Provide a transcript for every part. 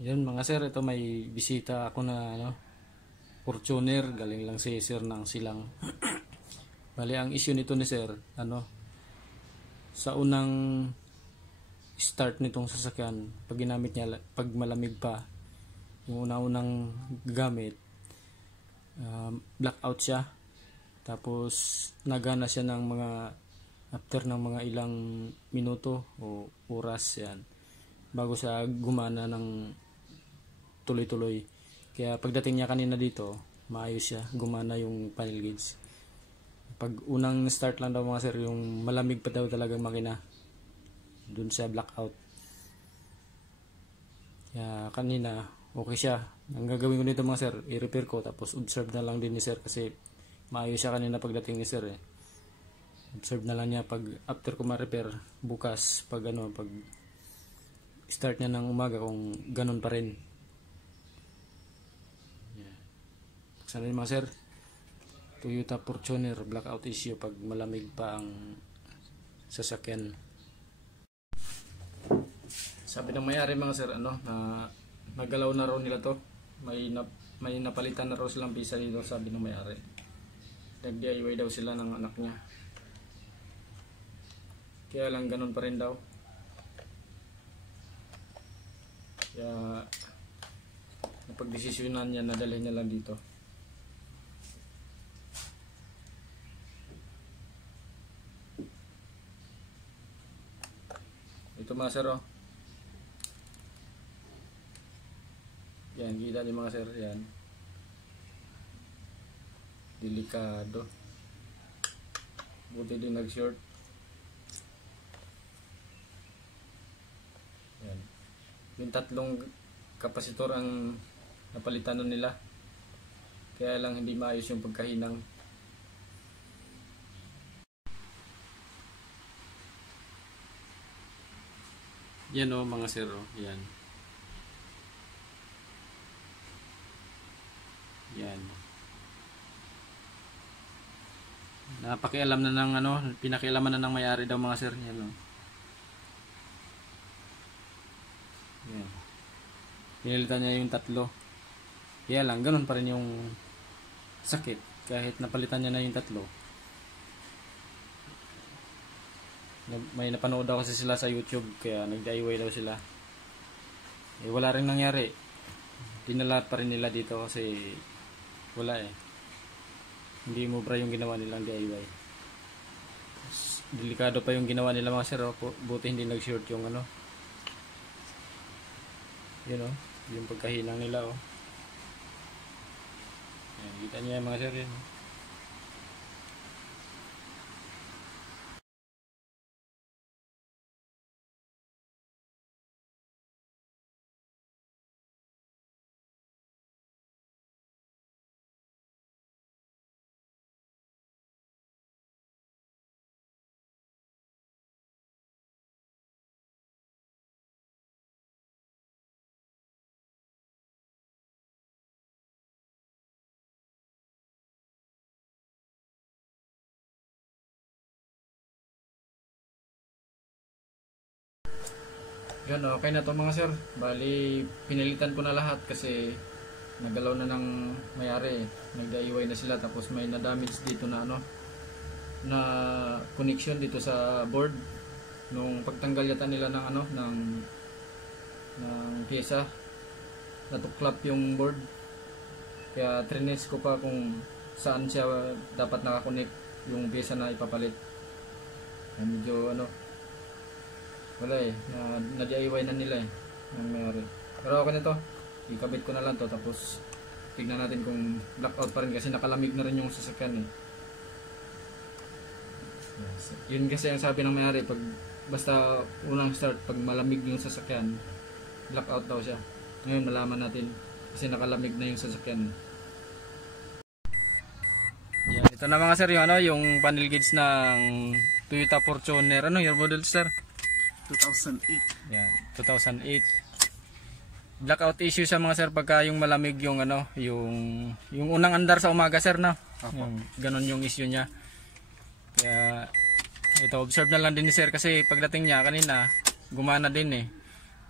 Yun mga sir, ito may bisita ako na Fortuner, galing lang si sir ng Silang. Bali ang issue nito ni sir, sa unang start nitong sasakyan, pag ginamit niya, pag malamig pa, yung unang gamit, blackout siya. Tapos nagana siya ng mga after ng mga ilang minuto o oras yan, bago siya gumana ng tuloy-tuloy. Kaya pagdating niya kanina dito, maayos siya, gumana yung panel gauge. Pag unang start lang daw mga sir, yung malamig pa daw talagang makina, dun siya blackout. Kaya kanina okay siya. Ang gagawin ko nito mga sir, i-repair ko, tapos observe na lang din ni sir kasi maayos siya kanina pagdating ni sir Observe na lang niya pag after ko ma-repair bukas, pag pag start niya ng umaga kung ganun pa rin. Sana rin mga sir, Toyota Fortuner blackout issue pag malamig pa ang sasakyan. Sabi ng may-ari mga sir, na nagalaw na raw nila to. May napalitan na raw silang pisa dito, sabi ng may-ari. Nag-DIY daw sila ng anak niya. Kaya lang ganun pa rin daw. Kaya napagdesisyonan niya na dalhin niya lang dito. Ito mga sir, yan, kita niyo mga sir, yan. Delikado. Buti din nag-short. Yan. Yung tatlong kapasitor ang napalitan nila. Kaya lang hindi maayos yung pagkahinang. Yan mga sir, yan. Yan. Napakialam na ng pinakialaman na ng may-ari daw mga sir, yan Yan. Pinilitan niya yung tatlo. Kaya lang ganun pa rin yung sakit kahit napalitan niya na yung tatlo. May napanood daw kasi sila sa YouTube, kaya nag-DIY daw sila. Wala rin nangyari. Dinala pa rin nila dito kasi wala hindi mo bra yung ginawa nilang DIY. Delikado pa yung ginawa nila mga sir. Buti hindi nag-short yung yun yung pagkahinang nila Yan, kita niya mga sir yun. Yan, okay na to mga sir. Bali, pinilitan ko na lahat kasi nagalaw na ng may-ari. Nag-DIY na sila, tapos may na-damage dito na na connection dito sa board. Nung pagtanggal yata nila ng ng pyesa, natuklap yung board. Kaya trines ko pa kung saan siya dapat nakakonect yung pyesa na ipapalit. Medyo wala na-DIY na nila ng may-ari. Pero okay na to, ikabit ko na lang to, tapos tignan natin kung blackout pa rin kasi nakalamig na rin yung sasakyan Yes. Yun kasi ang sabi ng may-ari, pag basta unang start, pag malamig yung sasakyan, blackout daw siya. Ngayon malaman natin kasi nakalamig na yung sasakyan. Yan, ito na mga sir yung panel gauge ng Toyota Fortuner. Year model sir? 2008. Yan, 2008. Blackout issue sa mga sir pagka yung malamig yung yung unang andar sa umaga sir Yung ganon yung issue niya. Kaya ito, observe na lang din ni sir kasi pagdating niya kanina gumana din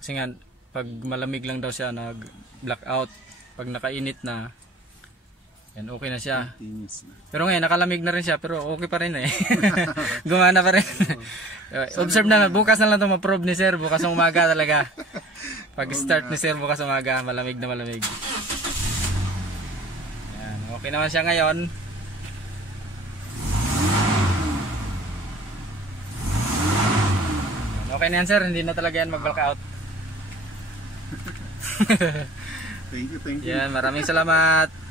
kasi nga Pag malamig lang daw siya, nag-blackout. Pag nakainit na, yan, okay na siya. Tinis na. Pero ngayon, nakalamig na rin siya, pero okay pa rin eh. Gumana pa rin. Observe na, bukas na lang ito ma-probe ni sir, bukas ng umaga talaga. Pag start ni sir, bukas umaga, malamig na malamig. Yan, okay naman siya ngayon. Okay na yan sir, hindi na talaga yan mag-blackout. Thank you, thank you. Yan, maraming salamat.